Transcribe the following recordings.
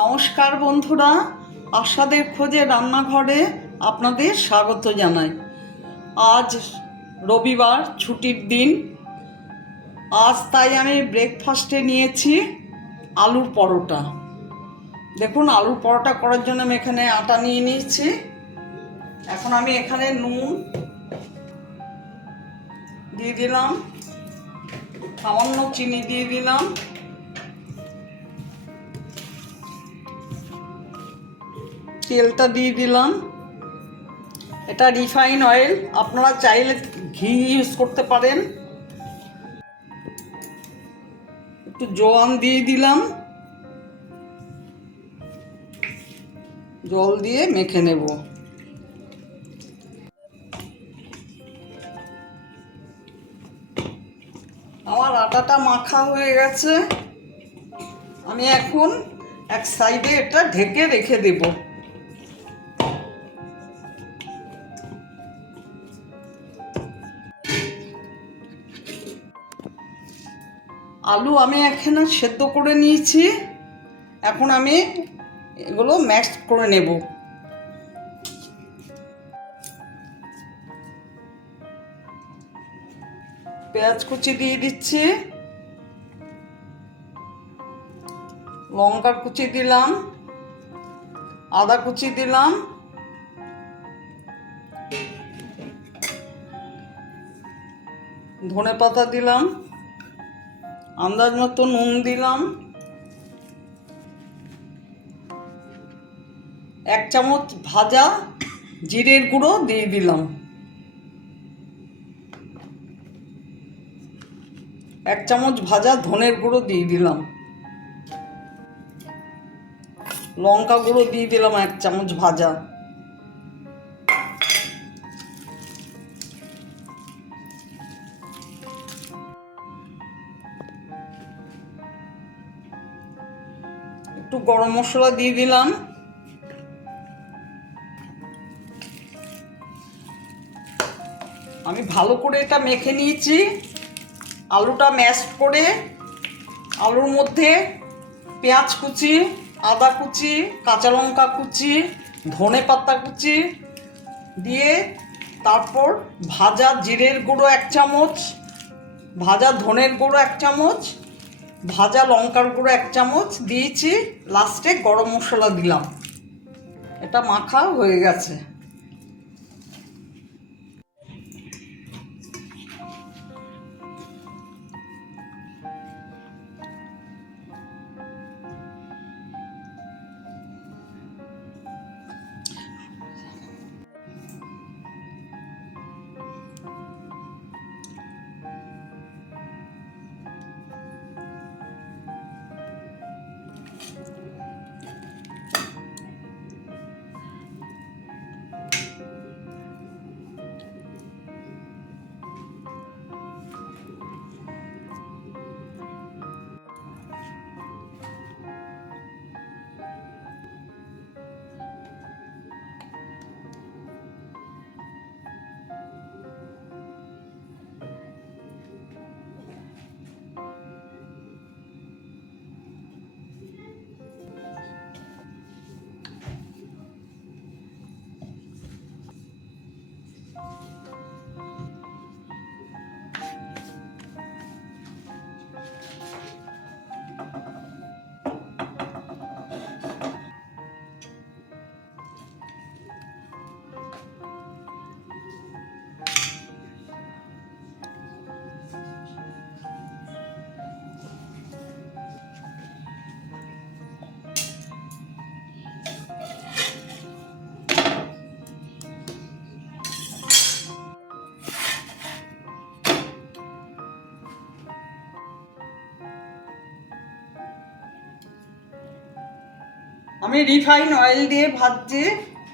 নমস্কার বন্ধুরা, আশাদের খোঁজে রান্নাঘরে আপনাদের স্বাগত জানাই। আজ রবিবার, ছুটির দিন। আজ তাই আমি ব্রেকফাস্টে নিয়েছি আলুর পরোটা। দেখুন, আলুর পরোটা করার জন্য আমি এখানে আটা নিয়ে নিয়েছি। এখন আমি এখানে নুন দিয়ে দিলাম, সামান্য চিনি দিয়ে দিলাম। তেলটা দিয়ে দিলাম। এটা রিফাইন অয়েল, আপনারা চাইলে ঘি ইউজ করতে পারেন। একটু জোয়ান দিয়ে দিলাম। জল দিয়ে মেখে নেব। আমার আটাটা মাখা হয়ে গেছে। আমি এখন এক সাইডে এটা ঢেকে রেখে দেবো। আলু আমি এখানে সেদ্ধ করে নিয়েছি। এখন আমি এগুলো ম্যাশ করে নেব। পেঁয়াজ কুচি দিয়ে দিচ্ছি। লঙ্কার কুচি দিলাম। আদা কুচি দিলাম। ধনে পাতা দিলাম। আন্দাজ মতো নুন দিলাম। এক চামচ ভাজা জিরের গুঁড়ো দিয়ে দিলাম। এক চামচ ভাজা ধনের গুঁড়ো দিয়ে দিলাম। লঙ্কা গুঁড়ো দিয়ে দিলাম এক চামচ ভাজা। একটু গরম মশলা দিয়ে দিলাম। আমি ভালো করে এটা মেখে নিয়েছি। আলুটা ম্যাশ করে, আলুর মধ্যে পেঁয়াজ কুচি, আদা কুচি, কাঁচা লঙ্কা কুচি, ধনে পাতা কুচি দিয়ে তারপর ভাজা জিরের গুঁড়ো এক চামচ, ভাজা ধনের গুঁড়ো এক চামচ ভাজা লঙ্কার গুঁড়ো এক চামচ দিয়েছি লাস্টে গরম মশলা দিলাম। এটা মাখা হয়ে গেছে। আমি রিফাইন অয়েল দিয়ে ভাজছি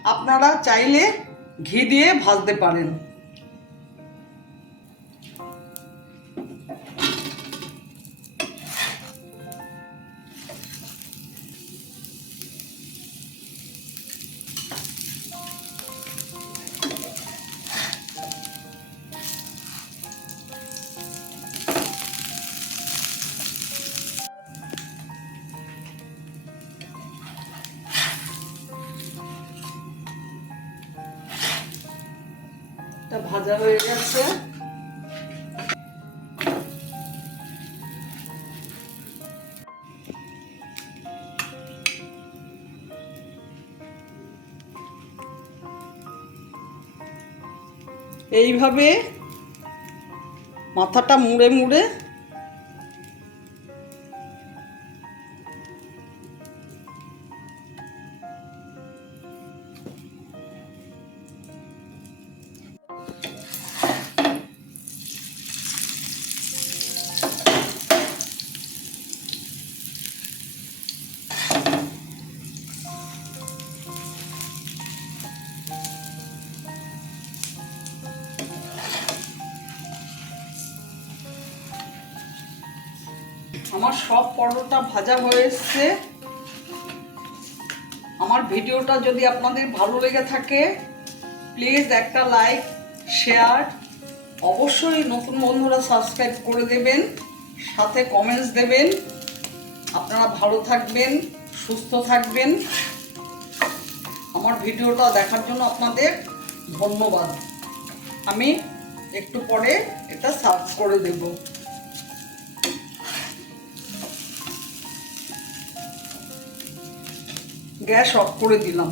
আপনারা চাইলে ঘি দিয়ে ভাজতে পারেন। ভাজা হয়ে গেছে। এইভাবে মাথাটা মুড়ে মুড়ে আমার সব পরোটা ভাজা হয়ে আমার ভিডিওটা যদি আপনাদের ভালো লেগে থাকে প্লিজ একটা লাইক শেয়ার অবশ্যই নতুন বন্ধুরা সাবস্ক্রাইব করে দেবেন, সাথে কমেন্টস দেবেন। আপনারা ভালো থাকবেন, সুস্থ থাকবেন। আমার ভিডিওটা দেখার জন্য আপনাদের ধন্যবাদ। আমি একটু পরে এটা সার্ভ করে দেবো। গ্যাস অফ করে দিলাম।